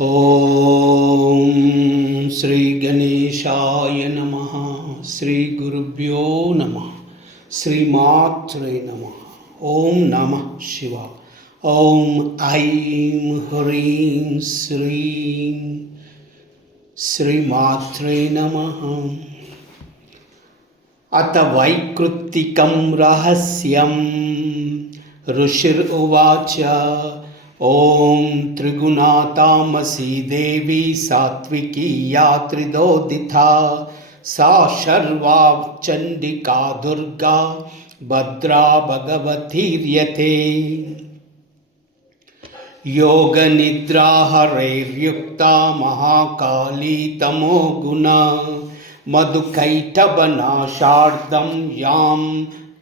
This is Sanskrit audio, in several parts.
ಓಂ ಶ್ರೀ ಗಣೇಶಾಯ ನಮಃ. ಶ್ರೀ ಗುರುಭ್ಯೋ ನಮಃ. ಶ್ರೀಮಾತ್ರೇ ನಮಃ. ಓಂ ನಮಃ ಶಿವ. ಓಂ ಐಂ ಹ್ರೀಂ ಶ್ರೀಂ ಶ್ರೀಮಾತ್ರೇ ನಮಃ. ಅತ ವೈಕೃತಿಕಂ ರಹಸ್ಯಂ ಋಷಿರುವಾಚ. ಓಂ ತ್ರಿಗುಣಾತಾಮಸಿ ದೇವಿ ಸಾತ್ವಿಕಿ ಯಾ ತ್ರಿದೋದಿತಾ ಸಾ ಶರ್ವಾ ಚಂಡಿಕಾ ದುರ್ಗಾ ಭದ್ರಾ ಭಗವತೀರ್ಯತೆ. ಯೋಗನಿದ್ರಾಹರೈರ್ಯುಕ್ತಾ ಮಹಾಕಾಳಿ ತಮೋಗುಣ ಮಧುಕೈಟಭನಾಶಾರ್ಧಂ ಯಾಂ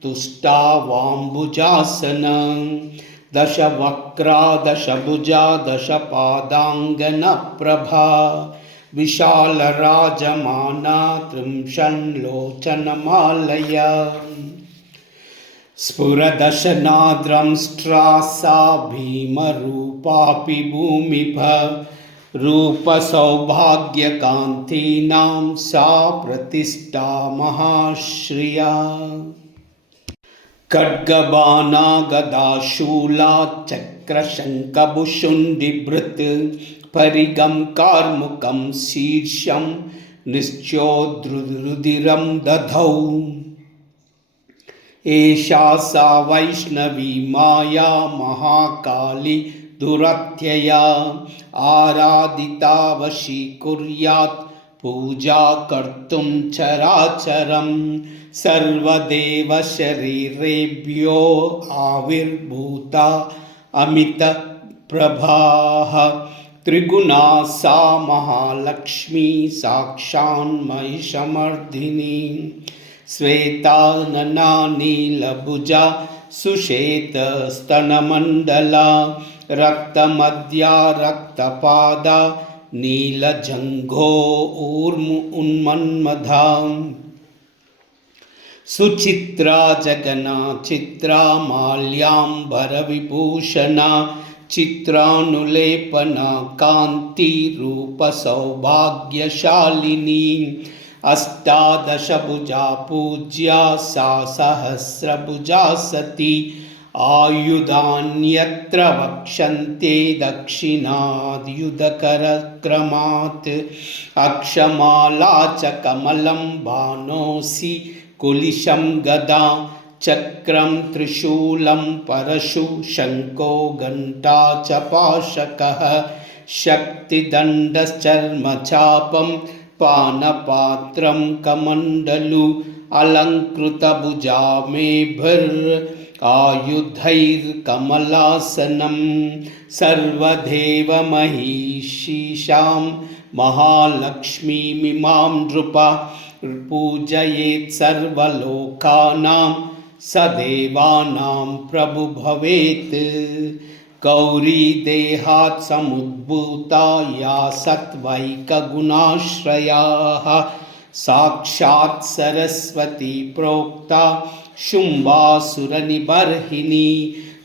ತುಷ್ಟಾ ವಾಂಬುಜಾಸನ. ದಶವಕ್ರಾ ದಶಭುಜಾ ದಶಪಾದಾಂಗನಪ್ರಭಾ ವಿಶಾಲರಾಜಮಾನಾ ತ್ರಿಂಶನ್ಲೋಚನಮಾಲಯ. ಸ್ಫುರದಶನಾದ್ರಂಷ್ಟ್ರಾ ಸಾ ಭೀಮರೂಪಾಪಿ ಭೂಮಿಭ ರೂಪಸೌಭಾಗ್ಯಕಾಂತೀನಾಂ ಸಾ ಪ್ರತಿಷ್ಠಾ ಮಹಾಶ್ರಿಯಾ. ಖಡ್ಗಬಾಣಾ ಗದಾಶೂಲಾ ಚಕ್ರಶಂಖಭುಷುಂಡಿಭೃತ್ ಪರಿಗಂ ಕಾರ್ಮುಕಂ ಶೀರ್ಷಂ ನಿಶ್ಚೋದ್ರುದಿರಂ ದಧೌ. ಏಷಾ ಸಾ ವೈಷ್ಣವಿ ಮಾಯಾ ಮಹಾಕಾಳಿ ದುರತ್ಯಯಾ ಆರಾಧಿತಾ ವಶೀಕುರ್ಯಾತ್ ಪೂಜಾ ಕರ್ತುಂ ಚರಾಚರಂ. ಸರ್ವದೇವ ಶರೀರೇಭ್ಯೋ ಆವಿರ್ಭೂತಾ ಅಮಿತ ಪ್ರಭಾಃ. ತ್ರಿಗುಣಾ ಸಾ ಮಹಾಲಕ್ಷ್ಮೀ ಸಾಕ್ಷಾನ್ ಮಹಿಷಮರ್ಧಿನಿ. ಶ್ವೇತಾನನಾ ನೀಲಭುಜಾ ಸುಶ್ವೇತಸ್ತನಮಂಡಲಾ ರಕ್ತಮದ್ಯಾ ರಕ್ತಪಾದಾ ನೀಲಜಂಘೋ ಉನ್ಮನ್ಮಧಾ. ಸುಚಿತ್ರಾ ಜಗನಾ ಚಿತ್ರಾ ಮಾಲ್ಯಾಂಬರವಿಭೂಷಣಾ ಚಿತ್ರಾನುಲೇಪನಾ ಕಾಂತಿ ರೂಪ ಸೌಭಾಗ್ಯಶಾಲಿನಿ. ಅಷ್ಟಾದಶಭುಜಾ ಪೂಜ್ಯಾ ಸಾ ಸಹಸ್ರಭುಜಾ ಸತಿ. ಆಯುಧಾನ್ಯತ್ರ ವಕ್ಷಂತೆ ದಕ್ಷಿಣಾದ್ಯುಧಕರಕ್ರಮಾತ್. ಅಕ್ಷಮಾಲಾ ಚ ಕಮಲಂ ಬಾಣೋಸಿ ಕುಲಿಶಂ ಗದಾ ಚಕ್ರಂ ತ್ರಿಶೂಲಂ ಪರಶು ಶಂಖೋ ಘಂಟಾ ಚ ಪಾಶಕಃ. ಶಕ್ತಿದಂಡಶ್ಚರ್ಮಚಾಪಂ ಪಾನಪಾತ್ರಂ ಕಮಂಡಲು ಅಲಂಕೃತಭುಜಾಮೇಭಿರ್ ಆಯುಧೈರ್ಕಮಲಾಸನಂ. ಸರ್ವದೇವ ಮಹಿಷೀಷಾಂ ಮಹಾಲಕ್ಷ್ಮೀಮಿಮಾಂ ನೃಪ ಪೂಜಯೇತ್ ಸರ್ವಲೋಕಾನಾಂ ಸ ದೇವಾನಾಂ ಪ್ರಭು ಭವೇತ್. ಗೌರೀ ದೇಹಾತ್ ಸಮುದ್ಭೂತಾ ಯಾ ಸತ್ವೈಕಗುಣಾಶ್ರಯಾಃ ಸಾಕ್ಷಾತ್ ಸರಸ್ವತಿ ಪ್ರೋಕ್ತಾ ಶುಂಭಾಸುರನಿಬರ್ಹಿಣಿ.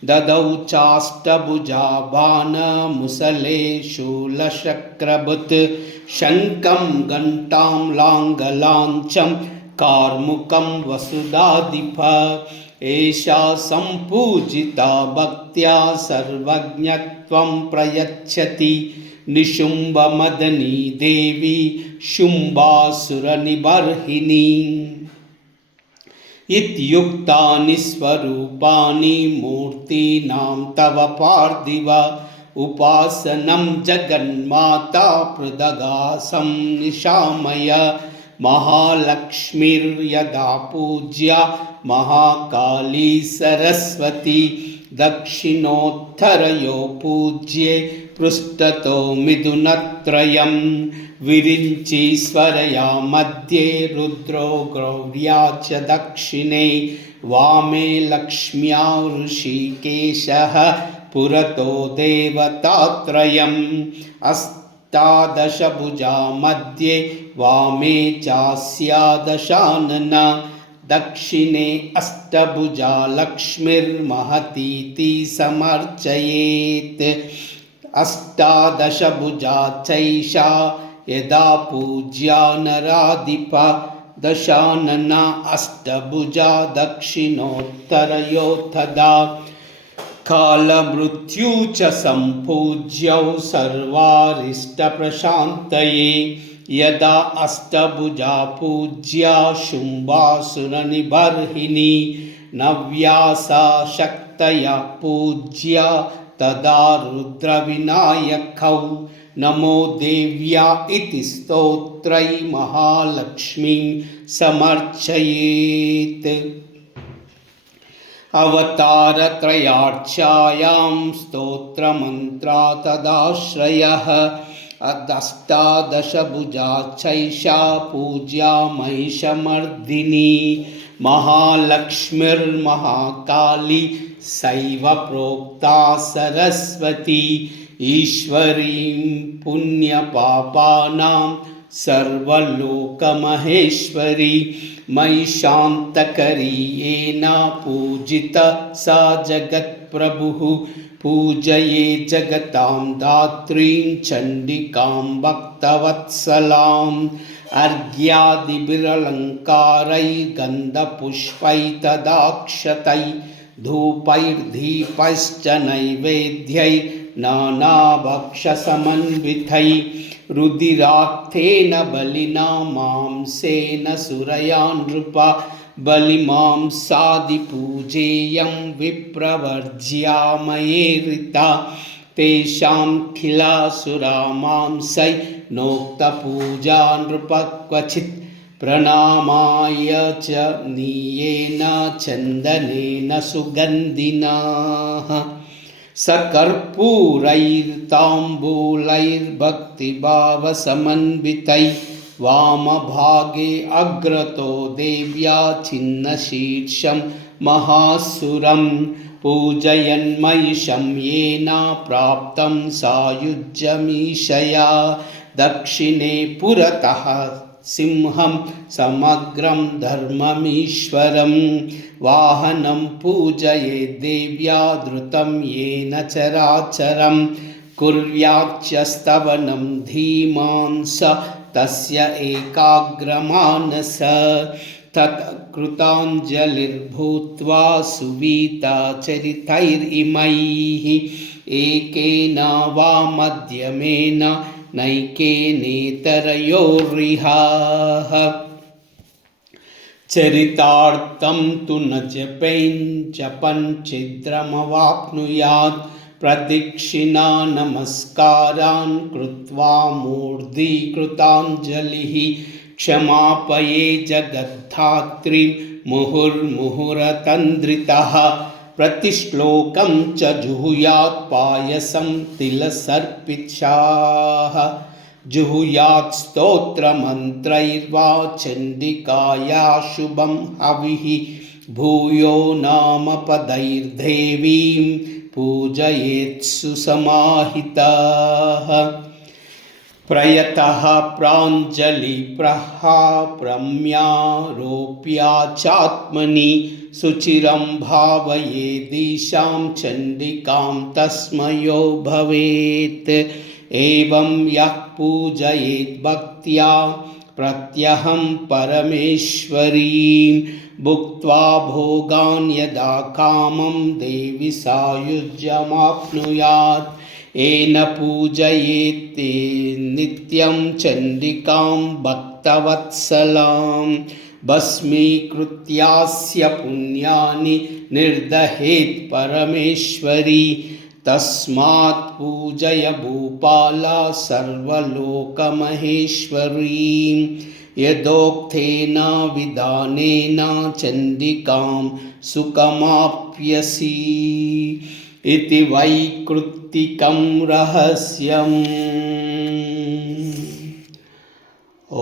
ದದೌ ಚಾಷ್ಟಭುಜಾ ಬಾಣಮುಸಲೆ ಶೂಲಶಕ್ರಭೃತ್ ಶಂಖಂ ಘಂಟಾಂ ಲಾಂಗಲಾಂಛಂ ಕಾರ್ಮುಕಂ ವಸುಧಾಧಿಪ. ಏಷಾ ಸಂಪೂಜಿತಾ ಭಕ್ತ್ಯಾ ಸರ್ವಜ್ಞತ್ವಂ ಪ್ರಯಚ್ಛತಿ. ನಿಶುಂಭಮದನಿ ದೇವಿ ಶುಂಭಾಸುರನಿಬರ್ಹಿಣಿ. ಇತ್ಯುಕ್ತಾನಿ ಸ್ವರೂಪಾಣಿ ಮೂರ್ತೀನಾಂ ತವ ಪಾರ್ಥಿವ. ಉಪಾಸನಂ ಜಗನ್ಮಾತಾ ಪೃಥಗಾಸಂ ನಿಶಾಮಯ. ಮಹಾಲಕ್ಷ್ಮೀರ್ಯದಾ ಪೂಜ್ಯಾ ಮಹಾಕಾಳಿ ಸರಸ್ವತಿ. ದಕ್ಷಿಣೋತ್ತರಯೋ ಪೂಜ್ಯೆ ಪೃಷ್ಠತೋ ಮಿಥುನತ್ರಯಂ. ವಿರಿಂಚೀಶ್ವರಯಾ ಮಧ್ಯೆ ರುದ್ರೋ ಗೌರ್ಯಾ ಚ ದಕ್ಷಿಣೆ. ವಾಮೇ ಲಕ್ಷ್ಮ್ಯಾ ಋಷಿಕೇಶಃ ಪುರತೋ ದೇವತಾತ್ರಯಂ. ಅಷ್ಟಾದಶಭುಜಾ ಮಧ್ಯೆ ವಾಮೇ ಚಾಸ್ಯಾ ದಶಾನನ. ದಕ್ಷಿಣೆ ಅಷ್ಟಭುಜಾ ಲಕ್ಷ್ಮೀರ್ಮಹತೀತಿ ಸಮರ್ಚಯೇತ್. अष्टादशभुजा चैषा यदा पूज्या नराधिप दशानना अष्टभुजा दक्षिणोत्तरयो तदा कालमृत्यु च सम्पूज्यौ सर्वारिष्टप्रशान्तये यदा अष्टभुजा पूज्या शुम्भासुरनिबर्हिणी नव्यासा शक्तया पूज्या तदा रुद्रविनायकौ नमो देव्या इति स्तोत्रै महालक्ष्मीं समर्चयेत्। अवतारत्रयार्चायां स्तोत्रमन्त्रा तदाश्रयः अष्टादशभुजा चैषा पूज्या महिषमर्दिनी महालक्ष्मीर्महाकाली सैव प्रोक्ता सरस्वती ईश्वरीं पुण्यपापानां सर्वलोकमहेश्वरी महिषान्तकरी येन पूजिता सा जगत्प्रभुः पूजये जगतां धात्रीं चण्डिकां भक्तवत्सलाम् अर्घ्यादिभिरलङ्कारैः गन्धपुष्पैः तदाक्षतैः धूपैर्दीपैश्च नैवेद्यैः नानाभक्षसमन्वितैः रुधिराक्तेन बलिना मांसेन सुरया नृप बलिमांसादिपूजेयं विप्रवर्ज्या मयेरिता तेषां खिलासुरा मांसै नोक्तपूजा नृप क्वचित् प्रणामाय च नीयेन चन्दनेन सुगन्धिना सकर्पूरैर्ताम्बूलैर्भक्तिभावसमन्वितैः वामभागे अग्रतो देव्या छिन्नशीर्षं महासुरं पूजयन्महिषं येन प्राप्तं सायुज्यमीशया दक्षिणे पुरतः सिंहं समग्रं धर्ममीश्वरं वाहनं पूजयेत् देव्या धृतं येन चराचरं कुर्याच्च स्तवनं धीमान् स तस्य एकाग्रमानस तत् कृताञ्जलिर्भूत्वा सुवीता चरितैरिमैः एकेन वा मध्यमेन नैकेनेतरयोरिहा चरितार्थं तु न जपन् छिद्रमवाप्नुयात् प्रदक्षिणा नमस्कारान् कृत्वा मूर्धीकृताञ्जलिः क्षमापये जगद्धात्रीं मुहुर्मुहुरतन्द्रितः प्रतिश्लोकं च जुहुयात् पायसं तिलसर्पिताः जुहुयात् स्तोत्रमन्त्रैर्वा चण्डिकाया शुभं हविः भूयो नामपदैर्देवीं पूजयेत् सुसमाहिताः प्रयतः प्राञ्जलिप्रहाप्रम्यारोप्या चात्मनि सुचिरं भावयेदीशां चण्डिकां तस्मयो भवेत् एवं यः पूजयेत् भक्त्या प्रत्यहं परमेश्वरीं भुक्त्वा भोगान् यदा कामं देवी सायुज्यमाप्नुयात् येन पूजयेत् नित्यं चण्डिकां भक्तवत्सलां भस्मीकृत्यास्य पुण्यानि निर्दहेत् परमेश्वरी तस्मात् पूजय भूपाला सर्वलोकमहेश्वरीं यदोक्तेन विधानेन चण्डिकां सुखमाप्यसि इति वैकृत्तिकं रहस्यम्। ॐ